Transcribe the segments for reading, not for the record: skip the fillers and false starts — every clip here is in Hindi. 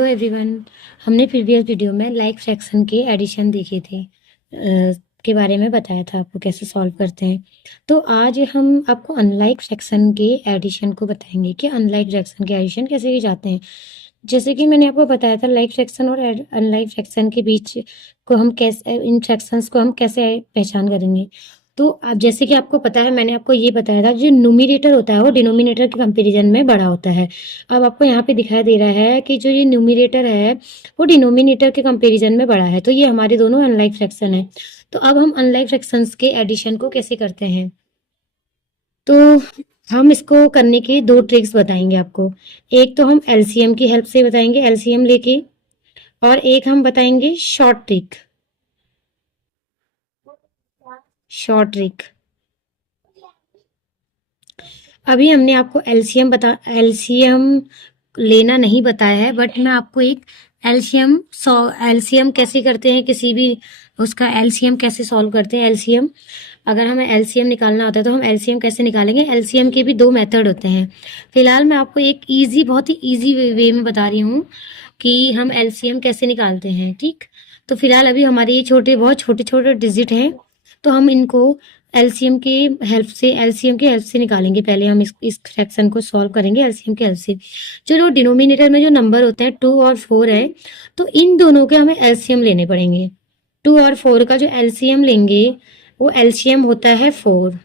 Hello everyone. हमने प्रीवियस वीडियो में लाइक फ्रैक्शन के एडिशन देखे थे, के बारे में बताया था आपको कैसे सॉल्व करते हैं। तो आज हम आपको अनलाइक फ्रैक्शन के एडिशन को बताएंगे कि अनलाइक फ्रैक्शन के एडिशन कैसे किए जाते हैं। जैसे कि मैंने आपको बताया था, लाइक फ्रैक्शन और अनलाइक फ्रैक्शन के बीच को हम कैसे, इन फ्रैक्शंस को हम कैसे पहचान करेंगे। तो अब जैसे कि आपको पता है, मैंने आपको ये बताया था, जो न्यूमिनेटर होता है वो डिनोमिनेटर के कंपैरिजन में बड़ा होता है। अब आपको यहाँ पे दिखाई दे रहा है कि जो ये न्यूमिनेटर है वो डिनोमिनेटर के कंपैरिजन में बड़ा है, तो ये हमारे दोनों अनलाइक फ्रैक्शन है। तो अब हम अनलाइक फ्रैक्शंस के एडिशन को कैसे करते हैं, तो हम इसको करने के दो ट्रिक्स बताएंगे आपको। एक तो हम एलसीएम की हेल्प से बताएंगे, एलसीएम लेके, और एक हम बताएंगे शॉर्ट ट्रिक। अभी हमने आपको एलसीएम लेना नहीं बताया है, बट मैं आपको एक एलसीएम कैसे करते हैं, किसी भी उसका एलसीएम कैसे सॉल्व करते हैं। एलसीएम, अगर हमें एलसीएम निकालना होता है तो हम एलसीएम कैसे निकालेंगे। एलसीएम के भी दो मेथड होते हैं। फिलहाल मैं आपको एक बहुत ही ईजी वे में बता रही हूँ कि हम एलसीएम कैसे निकालते हैं, ठीक। तो फिलहाल अभी हमारे ये बहुत छोटे छोटे डिजिट हैं, तो हम इनको एलसीएम की हेल्प से निकालेंगे। पहले हम इस फ्रैक्शन को सॉल्व करेंगे एलसीएम की हेल्प से। जो डिनोमिनेटर में जो नंबर होते हैं 2 और 4 है, तो इन दोनों के हमें एलसीएम लेने पड़ेंगे। 2 और 4 का जो एलसीएम लेंगे वो एलसीएम होता है 4।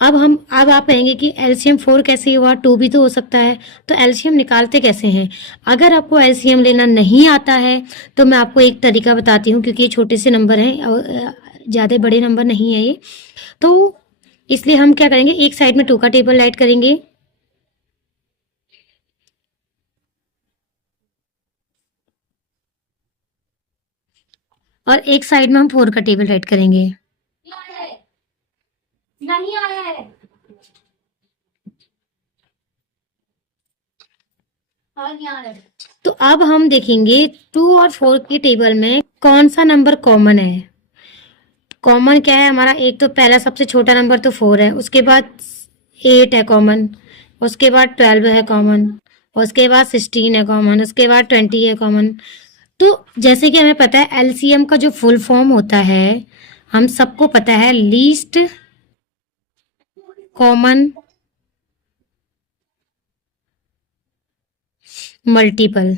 अब आप कहेंगे कि एलसीएम 4 कैसे हुआ, 2 भी तो हो सकता है, तो एलसीएम निकालते कैसे हैं। अगर आपको एलसीएम लेना नहीं आता है तो मैं आपको एक तरीका बताती हूँ, क्योंकि ये छोटे से नंबर हैं, ज़्यादा बड़े नंबर नहीं है ये, तो इसलिए हम क्या करेंगे, एक साइड में 2 का टेबल ऐड करेंगे और एक साइड में हम 4 का टेबल ऐड करेंगे। नहीं आया है। तो अब हम देखेंगे 2 और 4 के टेबल में कौन सा नंबर कॉमन है। कॉमन क्या है हमारा, एक तो पहला सबसे छोटा नंबर तो 4 है, उसके बाद 8 है कॉमन, उसके बाद 12 है कॉमन, उसके बाद 16 है कॉमन, उसके बाद 20 है कॉमन। तो जैसे कि हमें पता है एलसीएम का जो फुल फॉर्म होता है, हम सबको पता है, लीस्ट कॉमन मल्टीपल।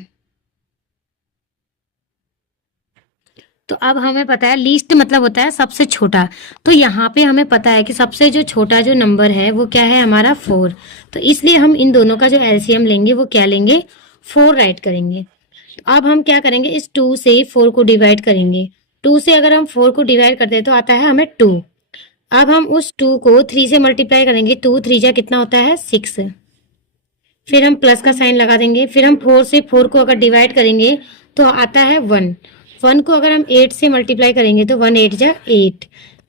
तो अब हमें पता है लीस्ट मतलब होता है सबसे छोटा, तो यहाँ पे हमें पता है कि सबसे जो छोटा जो नंबर है वो क्या है, हमारा 4। तो इसलिए हम इन दोनों का जो एलसीएम लेंगे वो क्या लेंगे, 4 राइट करेंगे। तो अब हम क्या करेंगे, इस 2 से 4 को डिवाइड करेंगे। 2 से अगर हम 4 को डिवाइड करते हैं तो आता है हमें 2। अब हम उस 2 को 3 से मल्टीप्लाई करेंगे, 2 3 जा कितना होता है 6। फिर हम प्लस का साइन लगा देंगे। फिर हम 4 से 4 को अगर डिवाइड करेंगे तो आता है 1। 1 को अगर हम 8 से मल्टीप्लाई करेंगे तो 1 8 जा 8।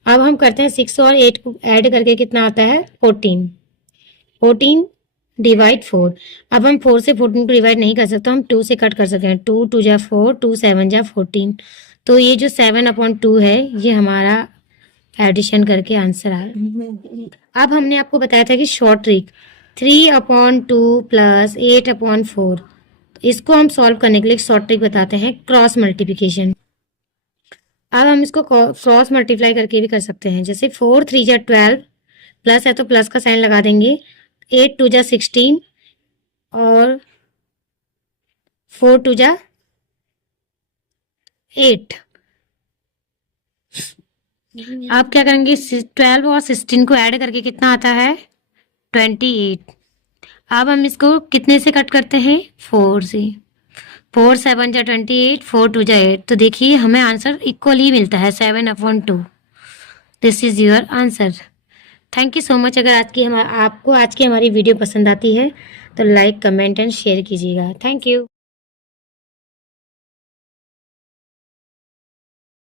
अब हम करते हैं 6 और 8 को ऐड करके कितना आता है 14। 14 डिवाइड 4। अब हम 4 से 14 को डिवाइड नहीं कर सकते, हम 2 से कट कर सकते हैं। 2 2 जा 4, 2 7 जा 14। तो ये जो 7/2 है ये हमारा एडिशन करके आंसर आ रहा है। अब हमने आपको बताया था कि शॉर्ट ट्रिक 3/2 प्लस 8/4, इसको हम सॉल्व करने के लिए शॉर्ट ट्रिक बताते हैं, क्रॉस मल्टीप्लिकेशन। अब हम इसको क्रॉस मल्टीप्लाई करके भी कर सकते हैं, जैसे 4 3 जा 12, प्लस है तो प्लस का साइन लगा देंगे, 8 2 जा 16 और 4 2 जा 8। आप क्या करेंगे, 12 और 16 को ऐड करके कितना आता है 28। अब हम इसको कितने से कट करते हैं, 4 से। 4 7 जा 28, 4 2 जा 8। तो देखिए हमें आंसर इक्वल ही मिलता है 7/2। This is your answer. Thank you so much. अगर आपको आज की हमारी वीडियो पसंद आती है तो लाइक कमेंट एंड शेयर कीजिएगा। Thank you.